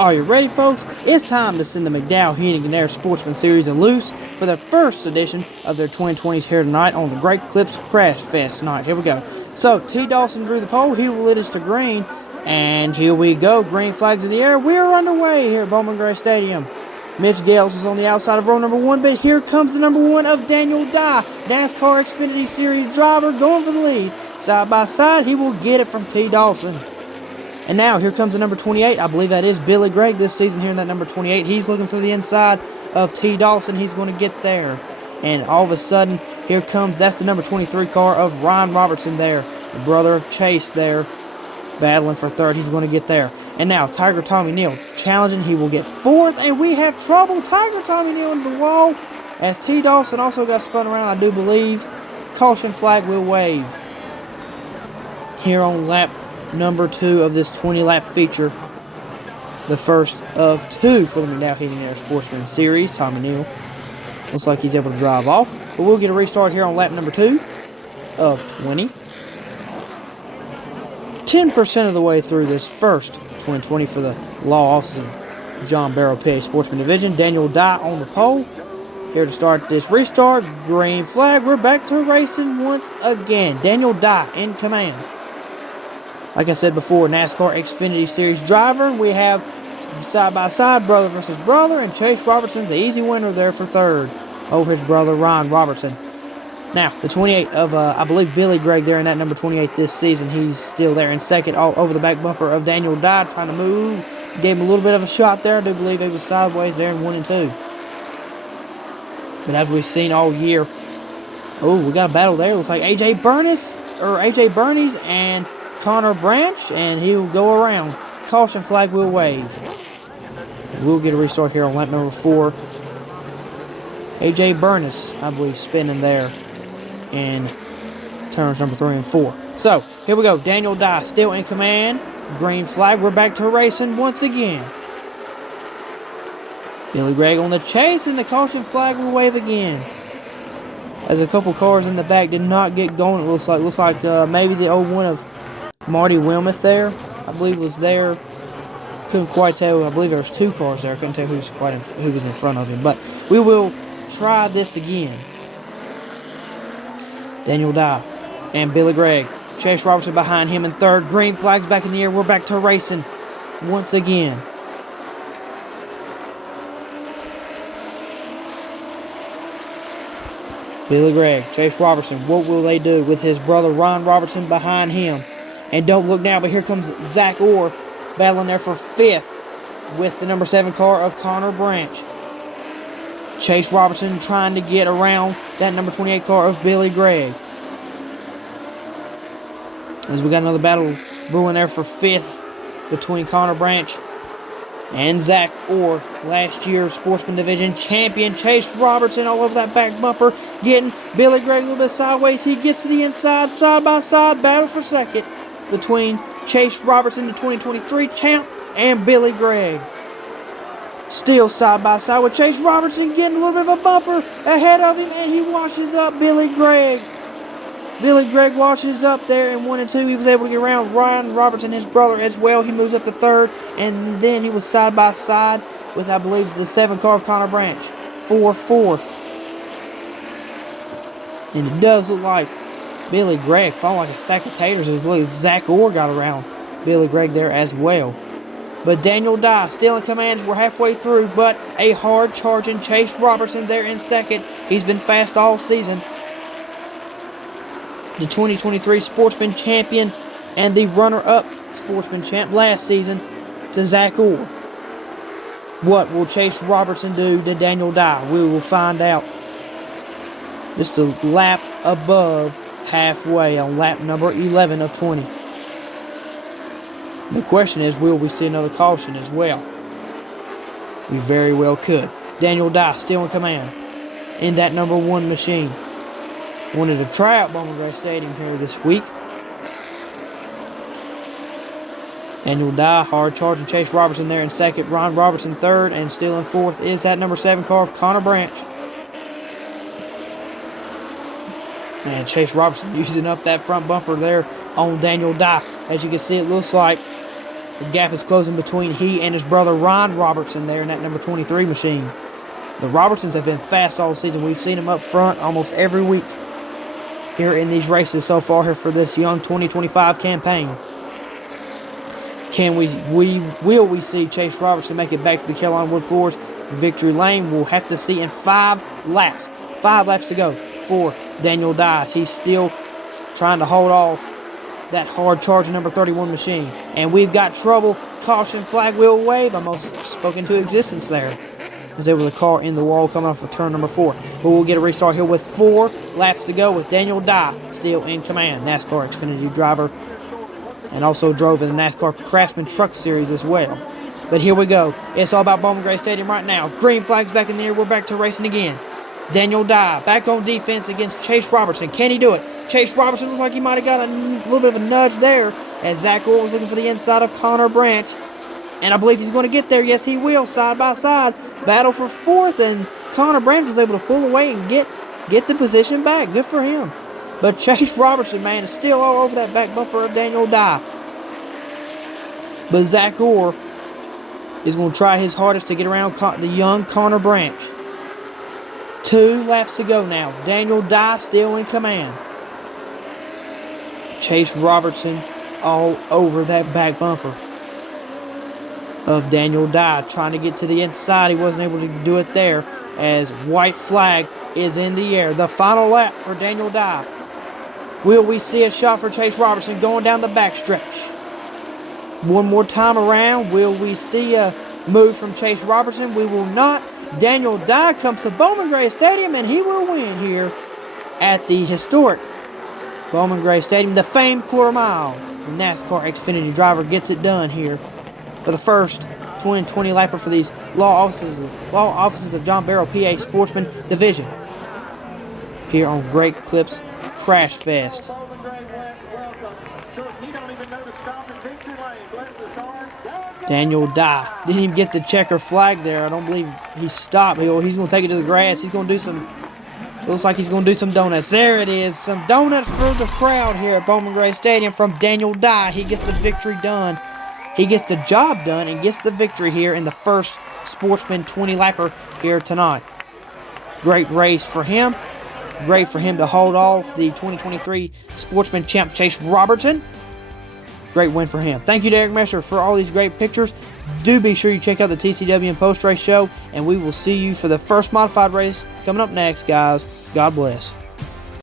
Are you ready, folks? It's time to send the McDowell Heating and Air Sportsman Series a loose for the first edition of their 2020s here tonight on the Great Clips Crash Fest night. Here we go. So, T. Dawson drew the pole. He will lead us to green. And here we go. Green flags in the air. We are underway here at Bowman Gray Stadium. Mitch Gales was on the outside of row number 1, but here comes the number 1 of Daniel Dye, NASCAR Xfinity Series driver, going for the lead. Side by side, he will get it from T. Dawson. And now, here comes the number 28. I believe that is Billy Gregg this season here in that number 28. He's looking for the inside of T. Dawson. He's going to get there. And all of a sudden, here comes, that's the number 23 car of Ryan Robertson there. The brother of Chase there, battling for third. He's going to get there. And now, Tiger Tommy Neal challenging. He will get fourth. And we have trouble. Tiger Tommy Neal into the wall. As T. Dawson also got spun around, I do believe. Caution flag will wave. Here on lap number 2 of this 20-lap feature. The first of 2 for the McDowell Heating and Air Sportsman Series. Tommy Neal looks like he's able to drive off. But we'll get a restart here on lap number 2 of 20. 10% of the way through this first 2020 for the law office of John Barrow PA Sportsman Division. Daniel Dye on the pole. Here to start this restart. Green flag. We're back to racing once again. Daniel Dye in command. Like I said before, NASCAR Xfinity Series driver. We have side-by-side, brother versus brother, and Chase Robertson's the easy winner there for third over his brother, Ryan Robertson. Now, the 28 of, I believe, Billy Gregg there in that number 28 this season. He's still there in second, all over the back bumper of Daniel Dye, trying to move. Gave him a little bit of a shot there. I do believe he was sideways there in 1 and 2. But as we've seen all year, oh, we got a battle there. Looks like AJ Bernies and Connor Branch, and he'll go around. Caution flag will wave. We'll get a restart here on lap number 4. AJ Bernies, I believe, spinning there in turns number 3 and 4. So, here we go. Daniel Dye still in command. Green flag. We're back to racing once again. Billy Gregg on the chase, and the caution flag will wave again. As a couple cars in the back did not get going, it looks like maybe the old one of Marty Wilmoth there, I believe, was there. Couldn't quite tell. I believe there was 2 cars there. Couldn't tell who was in front of him. But we will try this again. Daniel Dye and Billy Gregg. Chase Robertson behind him in third. Green flags back in the air. We're back to racing once again. Billy Gregg, Chase Robertson. What will they do with his brother Ron Robertson behind him? And don't look now, but here comes Zach Orr battling there for 5th with the number 7 car of Connor Branch. Chase Robertson trying to get around that number 28 car of Billy Gregg. As we got another battle brewing there for 5th between Connor Branch and Zach Orr. Last year's Sportsman Division champion Chase Robertson all over that back bumper. Getting Billy Gregg a little bit sideways. He gets to the inside, side by side, battle for second between Chase Robertson, the 2023 champ, and Billy Gregg. Still side by side with Chase Robertson getting a little bit of a bumper ahead of him, and he washes up Billy Gregg. Billy Gregg washes up there in 1 and 2. He was able to get around Ryan Robertson, his brother, as well. He moves up to third, and then he was side by side with, I believe, the 7 car of Connor Branch for 4th. And it does look like Billy Gregg falling like a sack of taters as Zach Orr got around Billy Gregg there as well. But Daniel Dye still in command. We're halfway through, but a hard charging Chase Robertson there in second. He's been fast all season. The 2023 Sportsman champion and the runner-up Sportsman champ last season to Zach Orr. What will Chase Robertson do to Daniel Dye? We will find out. Just a lap above halfway on lap number 11 of 20. The question is, will we see another caution as well? We very well could. Daniel Dye still in command in that number 1 machine. Wanted to try out Bowman Gray Stadium here this week. Daniel Dye, hard charging Chase Robertson there in second. Ron Robertson third, and still in 4th is that number 7 car of Connor Branch. And Chase Robertson using up that front bumper there on Daniel Dye. As you can see, it looks like The gap is closing between he and his brother Ryan Robertson there in that number 23 machine. The Robertsons have been fast all season. We've seen them up front almost every week here in these races so far here for this young 2025 campaign. Will we see Chase Robertson make it back to the Carolina Wood Floors victory lane? We'll have to see in 5 laps. 5 laps to go for Daniel Dice. He's still trying to hold off that hard charging number 31 machine. And we've got trouble. Caution flag will wave. Almost spoken to existence there, as there was a car in the wall coming off of turn number 4. But we'll get a restart here with 4 laps to go with Daniel Dye still in command. NASCAR Xfinity driver, and also drove in the NASCAR Craftsman Truck Series as well. But here we go. It's all about Bowman Gray Stadium right now. Green flag's back in the air. We're back to racing again. Daniel Dye back on defense against Chase Robertson. Can he do it? Chase Robertson looks like he might have got a little bit of a nudge there, as Zach Orr was looking for the inside of Connor Branch. And I believe he's going to get there. Yes, he will. Side by side. Battle for 4th, and Connor Branch was able to pull away and get the position back. Good for him. But Chase Robertson, man, is still all over that back bumper of Daniel Dye. But Zach Orr is going to try his hardest to get around the young Connor Branch. 2 laps to go now. Daniel Dye still in command. Chase Robertson all over that back bumper of Daniel Dye, trying to get to the inside. He wasn't able to do it there, as white flag is in the air. The final lap for Daniel Dye. Will we see a shot for Chase Robertson going down the backstretch? One more time around. Will we see a move from Chase Robertson? We will not. Daniel Dye comes to Bowman Gray Stadium, and he will win here at the historic Bowman Gray Stadium. The famed quarter mile. The NASCAR Xfinity driver gets it done here for the first 2020 lapper for these law offices of John Barrow, PA Sportsman Division here on Great Clips Crash Fest. Daniel Dye didn't even get the checker flag there. I don't believe he stopped. He's going to take it to the grass. He's going to do some, looks like he's going to do some donuts. There it is. Some donuts for the crowd here at Bowman Gray Stadium from Daniel Dye. He gets the victory done. He gets the job done and gets the victory here in the first Sportsman 20 lapper here tonight. Great race for him. Great for him to hold off the 2023 Sportsman champ Chase Robertson. Great win for him. Thank you to Eric Messer for all these great pictures. Do be sure you check out the TCW and post-race show, and we will see you for the first modified race coming up next, guys. God bless.